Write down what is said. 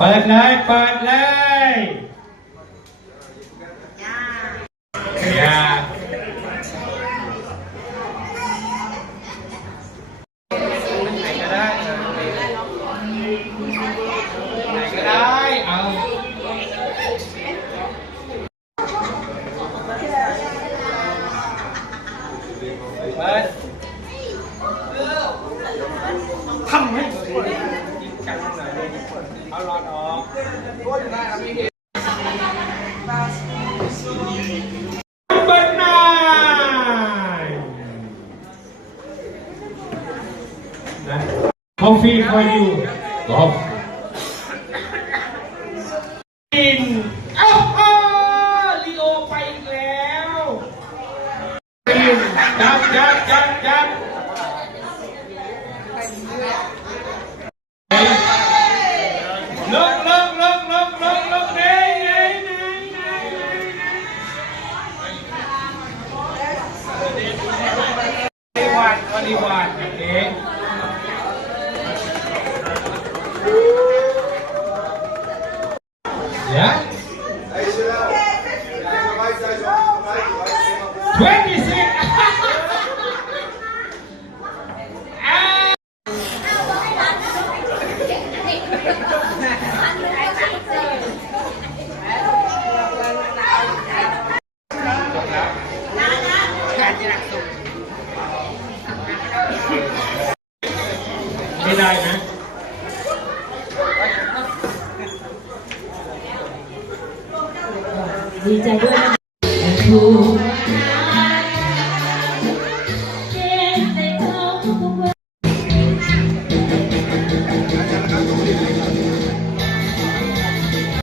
Five nine, five nine. Number nine. Coffee for you. Coffee. Look, no what? What do you? Okay. ได้นะดีใจด้วยนะ